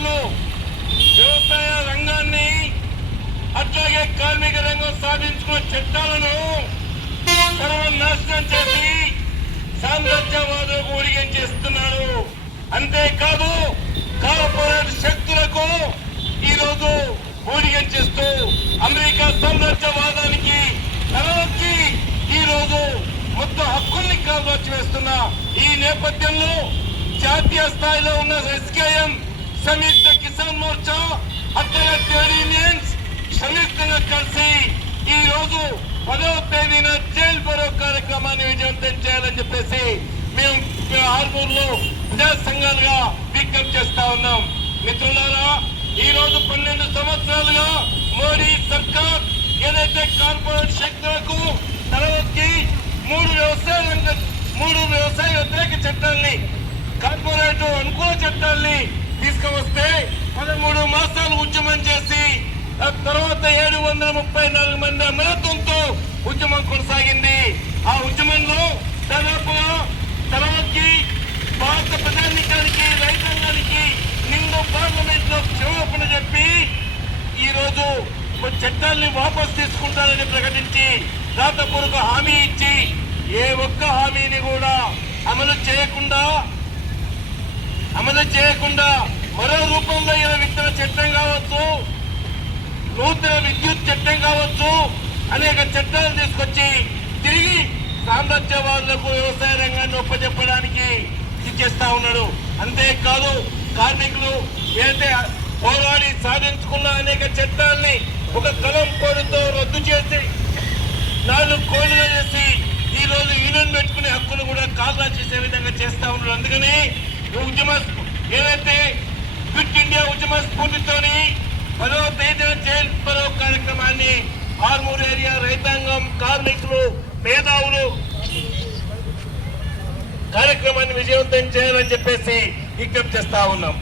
అధికారులు వ్యవసాయ రంగాన్ని అట్లాగే కార్మిక రంగం సాధించుకున్న చట్టాలను సర్వనాశనం చేసి సామ్రాజ్యవాదులకు ఊడిగంచేస్తున్నాడు. అంతేకాదు కార్పొరేట్ శక్తులకు ఈ రోజు ఊడిగంచేస్తూ అమెరికా సామ్రాజ్యవాదానికి తలవొక్కి ఈ రోజు మొత్తం హక్కుల్ని కాల్చి వేస్తున్న ఈ నేపథ్యంలో జాతీయ స్థాయిలో ఉన్న ఎస్కేఎం, సంయుక్త కిసాన్ మోర్చా, అట్లాగే ట్రేడ్ యూనియన్స్ సంయుక్తంగా కలిసి ఈ రోజు 10వ తేదీన జైల్ బరో కార్యక్రమాన్ని విజయవంతం చేయాలని చెప్పేసి మేము ఆర్మూర్లో ప్రజా సంఘాలుగా విజ్ఞప్తి చేస్తా ఉన్నాం. మిత్రులారా, ఈ రోజు 12 సంవత్సరాలుగా మోడీ సర్కార్ ఏదైతే కార్పొరేట్ శక్తులకు తలవొక్కి మూడు వ్యవసాయ వ్యతిరేక చట్టాలని, కార్పొరేట్ అనుకూల చట్టాలని తీసుకువస్తే 13 మాసాలు ఉద్యమం చేసి తర్వాత 734 మంది అమరత్వంతో ఉద్యమం కొనసాగింది. ఆ ఉద్యమంలో దాదాపుగా తలవొక్కి భారత ప్రజానీకానికి, రైతాంగానికి నిండు పార్లమెంట్ లో క్షమాపణ చెప్పి ఈ రోజు చట్టాలని వాపసు తీసుకుంటారని ప్రకటించి రాతపూర్వక హామీ ఇచ్చి ఏ ఒక్క హామీని కూడా అమలు చేయకుండా మరో రూపంలో ఇలా విత్తన చట్టం కావచ్చు, నూతన విద్యుత్ చట్టం కావచ్చు, అనేక చట్టాలు తీసుకొచ్చి తిరిగి సామ్రాజ్యవాదులకు వ్యవసాయ రంగాన్ని ఒప్పచెప్పడానికి ఇచ్చేస్తా ఉన్నాడు. అంతేకాదు కార్మికులు ఏదైతే పోరాడి సాధించుకున్న అనేక చట్టాలని ఒక కలం కోడుతో రద్దు చేసి 4 కోళ్లుగా చేసి ఈ రోజు యూనియన్ పెట్టుకునే హక్కును కూడా కాల్లా చేసే విధంగా చేస్తా ఉన్నారు. అందుకని ఉద్యమ ఏదైతే క్విట్ ఇండియా ఉద్యమ స్ఫూర్తితోని 10వ తేదీన జైల్ బరో కార్యక్రమాన్ని ఆర్మూర్ ఏరియా రైతాంగం, కార్మికులు, మేధావులు కార్యక్రమాన్ని విజయవంతం చేయాలని చెప్పేసి విజ్ఞప్తి చేస్తా ఉన్నాం.